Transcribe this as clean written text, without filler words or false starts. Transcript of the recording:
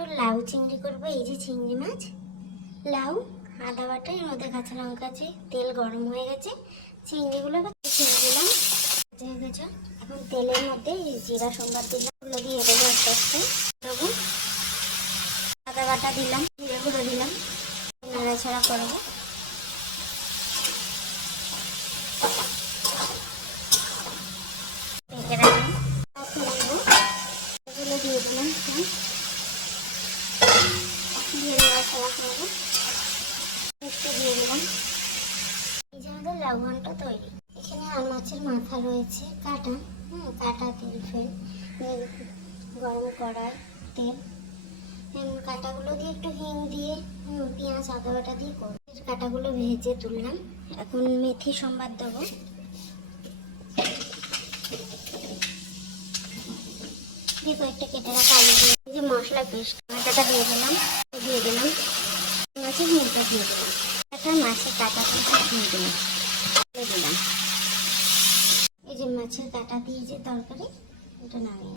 একটু লাউ চিংড়ি করবো। এই যে চিংড়ি মাছ, লাউ, আদা বাটা, এর মধ্যে কাঁচা লঙ্কা আছে, তেল গরম হয়ে গেছে, চিংড়িগুলো ছেড়ে দিলাম। হয়ে গেছে, এখন তেলের মধ্যে জিরা সম্বার দিলাম, ওগুলো দিয়ে দেবো আস্তে আস্তে। দেবো আদা বাটা দিলাম, জিরে গুঁড়ো দিলাম, নাড়াচাড়া করবো। ঢেকে রাখলাম, এগুলো দিয়ে দিলাম, দিয়ে নাড়াচাড়া করবো। একটু দিয়ে দিলাম। এই যে আমাদের লাউ ঘন্ট তৈরি। এখানে আর মাছের মাথা রয়েছে কাটা, কাটা তেল ফেল গরম কড়াই তেল, কাটাগুলো দিয়ে একটু হিং দিয়ে পেঁয়াজ আদা বাটা দিয়ে করবো। কাটাগুলো ভেজে তুললাম। এখন মেথি সম্বাদ দেবো। দিয়ে কয়েকটা কেটে রাখা আলু দিয়ে, এই যে মশলা পেস্ট আটাটা দিয়ে দিলাম, মাছের মুখটা দিয়ে দিলাম, একটা মাছের কাটা দিয়ে দিলাম, এই যে মাছের কাটা দিয়ে যে তরকারি, এটা নামিয়ে